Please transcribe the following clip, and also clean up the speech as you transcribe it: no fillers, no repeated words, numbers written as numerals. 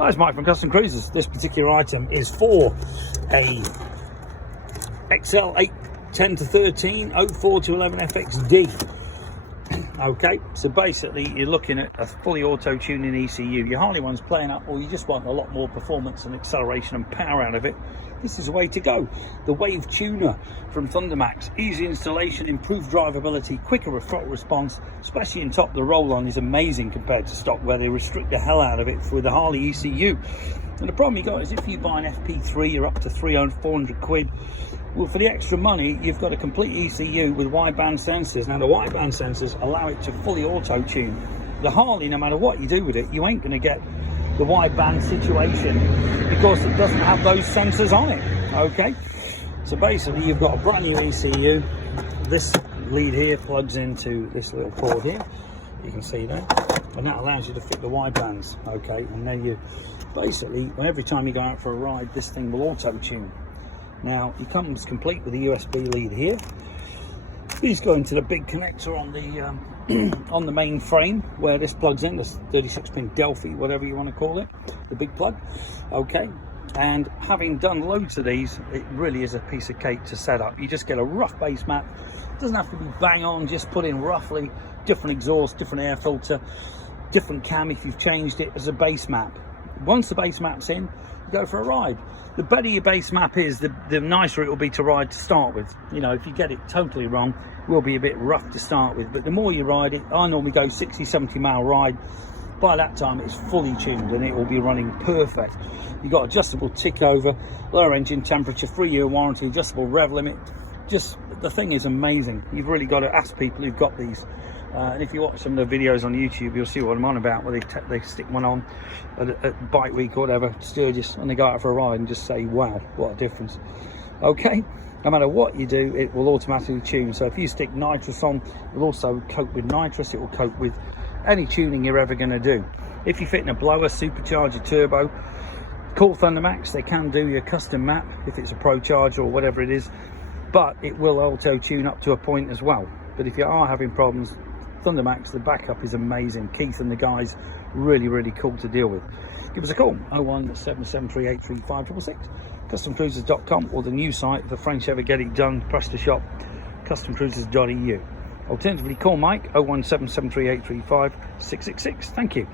Hi, it's Mike from Custom Cruisers. This particular item is for a XL 810 to 13 04 to 11 FXD. Okay, so basically you're looking at a fully auto-tuning ECU. Your Harley one's playing up, or you just want a lot more performance and acceleration and power out of it. This is the way to go. The Wave Tuner from Thundermax. Easy installation, improved drivability, quicker throttle response, especially in top. The roll-on is amazing compared to stock, where they restrict the hell out of it with the Harley ECU. And the problem you got is if you buy an FP3, you're up to 300-400 quid. Well, for the extra money, you've got a complete ECU with wideband sensors. Now, the wideband sensors allow it to fully auto-tune. The Harley, no matter what you do with it, you ain't going to get the wideband situation because it doesn't have those sensors on it. Okay, so basically you've got a brand new ECU. This lead here plugs into this little port here, you can see that, and that allows you to fit the widebands. Okay, and then you basically, every time you go out for a ride, this thing will auto-tune. Now, it comes complete with a USB lead here. These go into the big connector on the on the main frame where this plugs in, this 36-pin Delphi, whatever you want to call it, the big plug. Okay, and having done loads of these, it really is a piece of cake to set up. You just get a rough base map. It doesn't have to be bang on, just put in roughly different exhaust, different air filter, different cam if you've changed it as a base map. Once the base map's in, you go for a ride. The better your base map is, the nicer it will be to ride to start with. You know, if you get it totally wrong, it will be a bit rough to start with. But the more you ride it, I normally go 60-70 mile ride. By that time, it's fully tuned and it will be running perfect. You've got adjustable tick over, lower engine temperature, 3-year warranty, adjustable rev limit. Just, the thing is amazing. You've really got to ask people who've got these. And if you watch some of the videos on YouTube, you'll see what I'm on about, where they stick one on at Bike Week or whatever, Sturgis, and they go out for a ride and just say, wow, what a difference. Okay, no matter what you do, it will automatically tune. So if you stick nitrous on, it will also cope with nitrous. It will cope with any tuning you're ever going to do. If you're fitting a blower, supercharger, turbo, call Thundermax. They can do your custom map if it's a Pro Charger or whatever it is, but it will auto tune up to a point as well. But if you are having problems, Thundermax, the backup is amazing. Keith and the guys, really cool to deal with. Give us a call, 01773835666, customcruisers.com, or the new site, the French ever get it done, press the shop, customcruisers.eu. Alternatively, call Mike, 01773835666. Thank you.